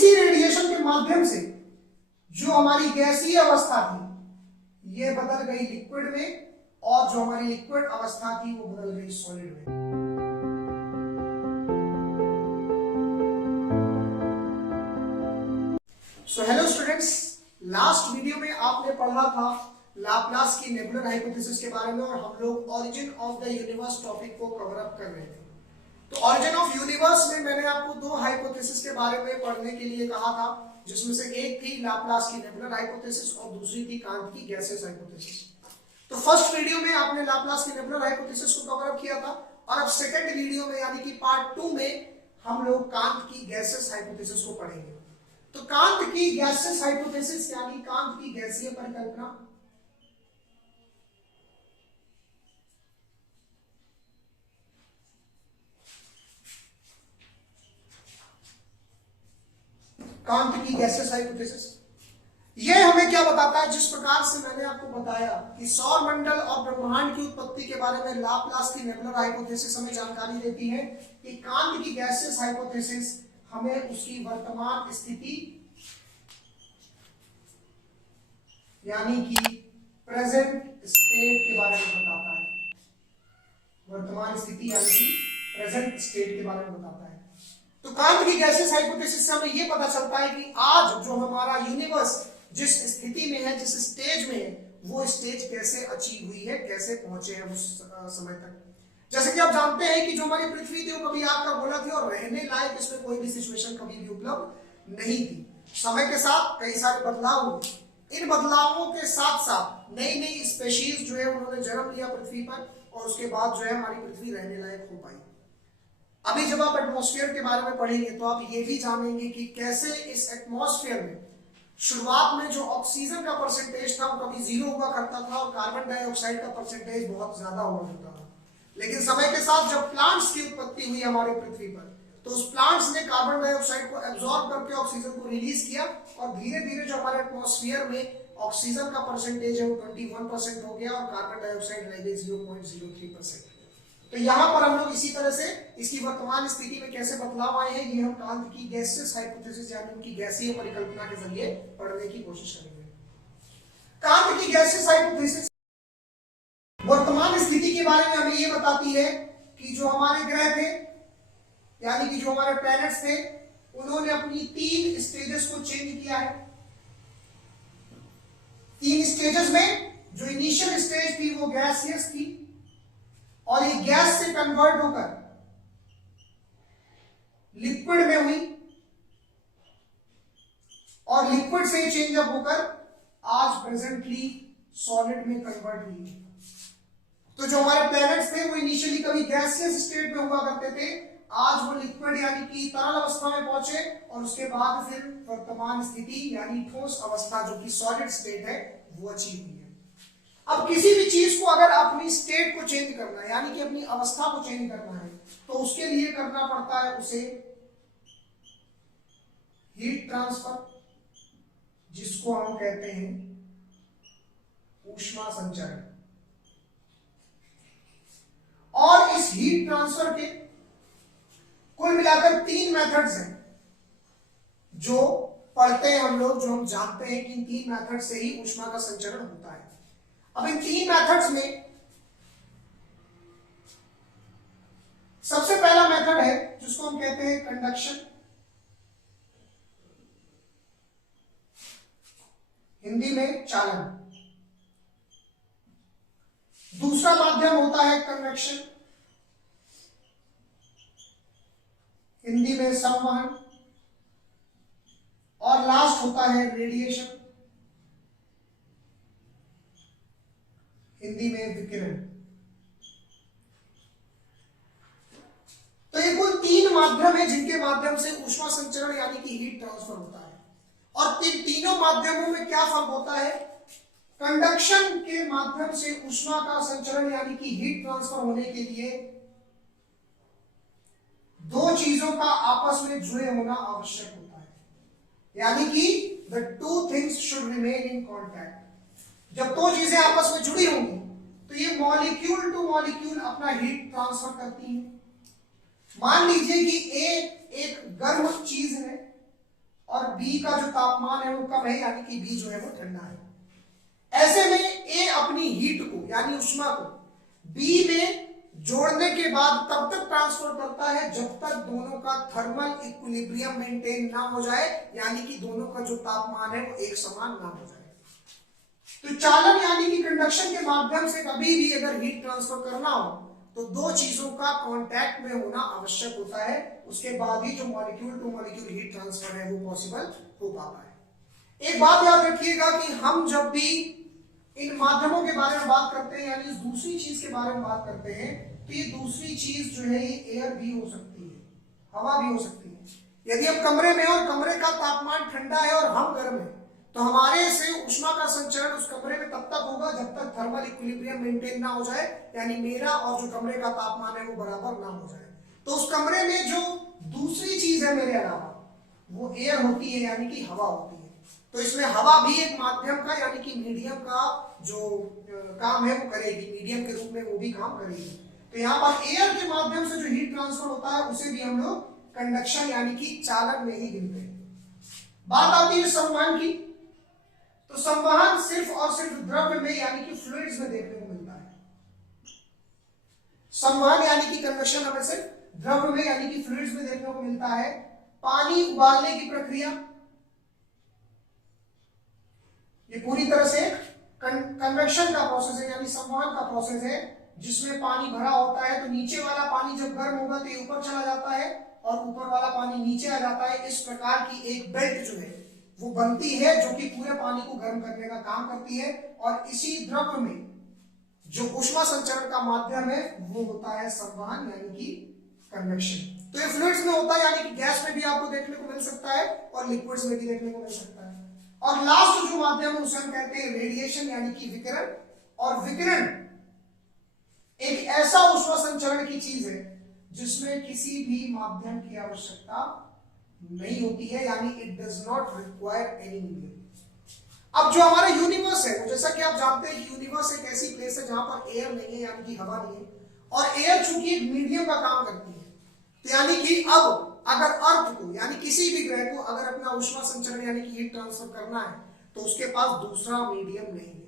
इसी रेडिएशन के माध्यम से जो हमारी गैसीय अवस्था थी ये बदल गई लिक्विड में, और जो हमारी लिक्विड अवस्था थी वो बदल गई सॉलिड में। So hello students, last video में आपने पढ़ा था लाप्लास की नेबुलर हाइपोथेसिस के बारे में, और हम लोग origin of the universe topic को कवर अप कर रहे थे। तो ओरिजिन ऑफ यूनिवर्स में मैंने आपको दो हाइपोथेसिस के बारे में पढ़ने के लिए कहा था, जिसमें से एक थी लाप्लास की नेबुलर हाइपोथेसिस और दूसरी थी कांत की गैसेस हाइपोथेसिस। तो फर्स्ट वीडियो में आपने लाप्लास की नेबुलर हाइपोथेसिस को कवर अप किया था, और अब सेकंड वीडियो में यानी कि पार्ट 2 में हम लोग कांत की गैसेस हाइपोथेसिस को पढ़ेंगे। तो कांत की गैसेस हाइपोथेसिस यानी कांत की गैसीय परिकल्पना, कांत की गैसेस हाइपोथेसिस यह हमें क्या बताता है, जिस प्रकार से मैंने आपको बताया कि सौर मंडल और ब्रह्मांड की उत्पत्ति के बारे में लाप्लास की नेबुलर हाइपोथेसिस हमें जानकारी देती है, कि कांत की गैसेस हाइपोथेसिस हमें उसकी वर्तमान स्थिति यानी कि प्रेजेंट स्टेट के बारे में बताता है। वर्तमान स्थिति यानी कि प्रेजेंट स्टेट के बारे में बताता है। तो कांत की गैसेस हाइपोथेसिस से हमें यह पता चलता है कि आज जो हमारा यूनिवर्स जिस स्थिति में है, जिस स्टेज में है, वो स्टेज कैसे अचीव हुई है, कैसे पहुंचे हैं उस समय तक। जैसे कि आप जानते हैं कि जो हमारी पृथ्वी थी वो कभी आग का गोला थी, और रहने लायक इसमें कोई भी सिचुएशन कभी भी उपलब्ध नहीं थी। समय के साथ कई सारे बदलाव हुए, इन बदलावों के साथ साथ नई नई स्पेशीज जो है उन्होंने जन्म लिया पृथ्वी पर, और उसके बाद जो है हमारी पृथ्वी रहने लायक हो पाई। अभी जब आप एटमॉस्फेयर के बारे में पढ़ेंगे तो आप ये भी जानेंगे कि कैसे इस एटमॉस्फेयर में शुरुआत में जो ऑक्सीजन का परसेंटेज था वो कभी 0 हुआ करता था, और कार्बन डाइऑक्साइड का परसेंटेज बहुत ज्यादा हुआ करता था। लेकिन समय के साथ जब प्लांट्स की उत्पत्ति हुई हमारे पृथ्वी पर, तो उस प्लांट्स ने कार्बन डाइऑक्साइड को एब्जॉर्ब करके ऑक्सीजन को रिलीज किया, और धीरे धीरे जो हमारे एटमॉस्फेयर में ऑक्सीजन का परसेंटेज है वो 21% हो गया, और कार्बन डाइऑक्साइड रह गई 0.03%। तो यहां पर हम लोग इसी तरह से इसकी वर्तमान स्थिति में कैसे बदलाव आए हैं, ये हम कांत की गैसेस हाइपोथेसिस यानी उनकी गैसीय परिकल्पना के जरिए पढ़ने की कोशिश करेंगे। कांत की गैसेस हाइपोथेसिस वर्तमान स्थिति के बारे में हमें ये बताती है कि जो हमारे ग्रह थे यानी कि जो हमारे प्लैनेट्स थे, उन्होंने अपनी 3 स्टेजेस को चेंज किया है। 3 स्टेजेस में जो इनिशियल स्टेज थी वो गैसियस थी, और ये गैस से कन्वर्ट होकर लिक्विड में हुई, और लिक्विड से चेंज अप होकर आज प्रेजेंटली सॉलिड में कन्वर्ट हुई। तो जो हमारे प्लैनेट्स थे वो इनिशियली कभी गैसियस स्टेट में हुआ करते थे, आज वो लिक्विड यानी कि तरल अवस्था में पहुंचे, और उसके बाद फिर वर्तमान स्थिति यानी ठोस अवस्था जो कि सॉलिड स्टेट है वो अचीव हुई है। अब किसी भी चीज को अगर अपनी स्टेट को चेंज करना है यानी कि अपनी अवस्था को चेंज करना है, तो उसके लिए करना पड़ता है उसे हीट ट्रांसफर, जिसको हम कहते हैं ऊष्मा संचरण। और इस हीट ट्रांसफर के कुल मिलाकर 3 मेथड्स हैं जो पढ़ते हैं हम लोग, जो हम जानते हैं कि इन 3 मेथड से ही ऊष्मा का संचरण होता है। अब इन 3 मेथड्स में सबसे पहला मेथड है जिसको हम कहते हैं कंडक्शन, हिंदी में चालन। दूसरा माध्यम होता है कन्वेक्शन, हिंदी में संवहन, और लास्ट होता है रेडिएशन, हिंदी में विकिरण। तो ये कुल 3 माध्यम है जिनके माध्यम से ऊष्मा संचरण यानी कि हीट ट्रांसफर होता है। और तीनों माध्यमों में क्या फर्क होता है? कंडक्शन के माध्यम से ऊष्मा का संचरण यानी कि हीट ट्रांसफर होने के लिए 2 चीजों का आपस में जुड़े होना आवश्यक होता है, यानी कि the two things should remain in contact। जब 2 चीजें आपस में जुड़ी होंगी तो ये मॉलिक्यूल टू मॉलिक्यूल अपना हीट ट्रांसफर करती है। मान लीजिए कि एक गर्म चीज है बी का जो तापमान है वो कम है, यानी कि बी जो है वो ठंडा है। ऐसे में ए अपनी हीट को यानी ऊष्मा को बी में जोड़ने के बाद तब तक ट्रांसफर करता है जब तक दोनों का थर्मल इक्विलिब्रियम मेंटेन ना हो जाए, यानी कि दोनों का जो तापमान है वो एक समान ना हो जाए। तो चालन यानी कि कंडक्शन के माध्यम से कभी भी अगर हीट ट्रांसफर करना हो तो दो चीजों का कांटेक्ट में होना आवश्यक होता है, उसके बाद ही जो molecule two molecule heat transfer है वो पॉसिबल हो पाता है। एक बात याद रखिएगा कि हम जब भी इन माध्यमों के बारे में बात करते हैं यानी इस दूसरी चीज के बारे में बात करते हैं तो ये दूसरी चीज जो है ये एयर भी हो सकती है, हवा भी हो सकती है। यदि हम कमरे में और कमरे का तापमान ठंडा है और हम गर्म है तो हमारे से ऊष्मा का संचरण उस कमरे में तब तक होगा जब तक थर्मल इक्विलिब्रियम मेंटेन ना हो जाए, यानी मेरा और जो कमरे का तापमान है वो बराबर ना हो जाए। तो उस कमरे में जो दूसरी चीज है मेरे अलावा वो एयर होती है, यानी कि हवा होती है। तो इसमें हवा भी एक माध्यम का यानी कि मीडियम का जो काम है वो करेगी, मीडियम के रूप में वो भी काम करेगी। तो यहाँ पर एयर के माध्यम से जो हीट ट्रांसफर होता है उसे भी हम लोग कंडक्शन यानी कि चालन में ही गिनते हैं। बात आती है संवहन की, तो संवहन सिर्फ और सिर्फ द्रव्य में यानी कि फ्लूइड्स में देखने को मिलता है। संवहन यानी कि कन्वेक्शन हमें सिर्फ द्रव्य में यानी कि फ्लूइड्स में देखने को मिलता है। पानी उबालने की प्रक्रिया ये पूरी तरह से कन्वेक्शन का प्रोसेस है यानी संवहन का प्रोसेस है, जिसमें पानी भरा होता है तो नीचे वाला पानी जब गर्म होगा तो ये ऊपर चला जाता है और ऊपर वाला पानी नीचे आ जाता है। इस प्रकार की एक बेल्ट जो है वो बनती है जो कि पूरे पानी को गर्म करने का काम करती है। और इसी द्रव्य में जो ऊष्मा संचरण का माध्यम है वो होता है संवहन यानी कि कन्वेक्शन। तो ये फ्लूइड्स में होता है यानी कि गैस में भी आपको देखने को मिल सकता है और लिक्विड्स में भी देखने को मिल सकता है। और लास्ट जो माध्यम है उसे हम कहते हैं रेडिएशन यानी कि विकिरण। और विकिरण एक ऐसा ऊष्मा संचरण की चीज है जिसमें किसी भी माध्यम की आवश्यकता नहीं होती है, यानी it does not require any medium. अब जो हमारा यूनिवर्स है वो जैसा कि आप जानते हैं कि यूनिवर्स एक ऐसी प्लेस है जहां पर एयर नहीं है यानी कि हवा नहीं है, और एयर चूंकि एक मीडियम का काम करती है तो यानी कि अब अगर अर्थ को यानी किसी भी ग्रह को अगर अपना ऊष्मा संचरण यानी कि हीट ट्रांसफर करना है तो उसके पास दूसरा मीडियम नहीं है,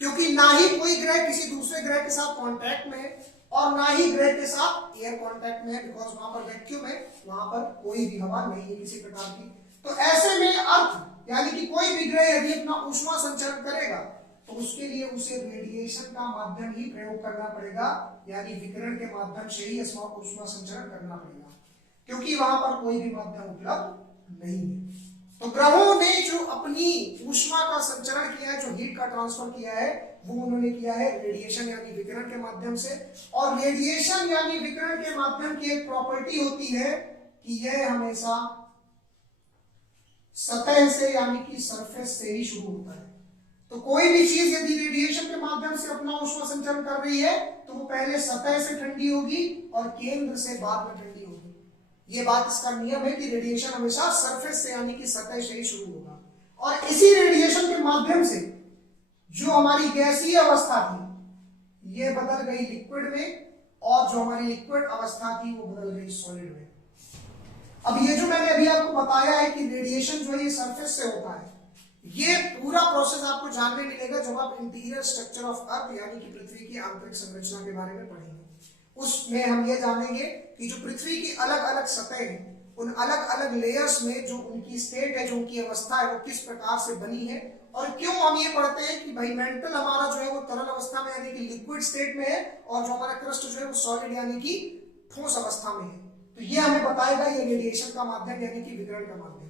क्योंकि ना ही कोई ग्रह किसी दूसरे ग्रह के साथ कांटेक्ट में है और ना ही ग्रह के साथ एयर कांटेक्ट में है, बिकॉज वहां पर वैक्यूम है, वहां पर कोई भी हवा नहीं है किसी प्रकार की। तो ऐसे में अर्थ यानी कि कोई भी ग्रह यदि अपना ऊष्मा संचरण करेगा तो उसके लिए उसे रेडिएशन का माध्यम ही प्रयोग करना पड़ेगा, यानी विकिरण के माध्यम से ही ऊष्मा संचरण करना पड़ेगा, क्योंकि वहां पर कोई भी माध्यम उपलब्ध नहीं है। तो ग्रहों ने जो अपनी ऊष्मा का संचरण किया है, जो हीट का ट्रांसफर किया है, वो उन्होंने किया है रेडिएशन यानी विकिरण के माध्यम से। और रेडिएशन यानी विकिरण के माध्यम की एक प्रॉपर्टी होती है कि यह हमेशा सतह से यानी कि सरफेस से ही शुरू होता है। तो कोई भी चीज यदि रेडिएशन के माध्यम से अपना ऊष्मा संचरण कर रही है तो वो पहले सतह से ठंडी होगी और केंद्र से बाद में ठंडी होगी। ये बात इसका नियम है कि रेडिएशन हमेशा सरफेस से यानी कि सतह से ही शुरू होगा, और इसी रेडिएशन के माध्यम से जो हमारी गैसीय अवस्था थी ये बदल गई लिक्विड में, और जो हमारी लिक्विड अवस्था थी वो बदल गई सॉलिड में। अब ये जो मैंने अभी आपको बताया है कि रेडिएशन जो है ये सरफेस से होता है, ये पूरा प्रोसेस आपको जानने मिलेगा जब आप इंटीरियर स्ट्रक्चर ऑफ अर्थ यानी कि पृथ्वी की आंतरिक संरचना के बारे में पढ़ेंगे। उसमें हम ये जानेंगे कि जो पृथ्वी की अलग अलग सतह है उन अलग अलग लेयर्स में जो उनकी स्टेट है, जो उनकी अवस्था है वो किस प्रकार से बनी है, और क्यों हम ये पढ़ते हैं कि भाई मेंटल हमारा जो है वो तरल अवस्था में यानी कि लिक्विड स्टेट में है, और जो हमारा क्रस्ट जो है वो सॉलिड यानी कि ठोस अवस्था में है। तो ये हमें बताएगा ये रेडिएशन का माध्यम यानी कि विकिरण का माध्यम।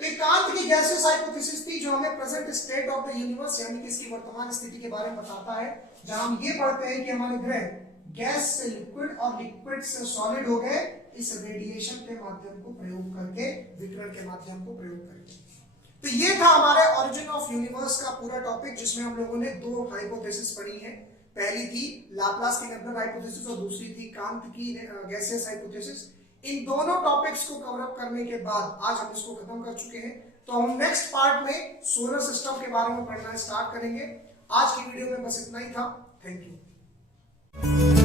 तो एकांत की गैसियस हाइपोथेसिस थी जो हमें present state of the universe यानी कि इसकी वर्तमान स्थिति के बारे में बताता है, जहां हम ये पढ़ते हैं कि हमारे ग्रह गैस से लिक्विड और लिक्विड से सॉलिड हो गए इस रेडिएशन के माध्यम को प्रयोग करके, विकिरण के माध्यम को प्रयोग करके। तो ये था हमारे ओरिजिन ऑफ यूनिवर्स का पूरा टॉपिक, जिसमें हम लोगों ने दो हाइपोथेसिस पढ़ी है। पहली थी लाप्लास की नेबुलर हाइपोथेसिस और दूसरी थी कांत की गैसियस हाइपोथेसिस। इन दोनों टॉपिक्स को कवर अप करने के बाद आज हम इसको खत्म कर चुके हैं। तो हम नेक्स्ट पार्ट में सोलर सिस्टम के बारे में पढ़ना स्टार्ट करेंगे। आज की वीडियो में बस इतना ही था। Thank you.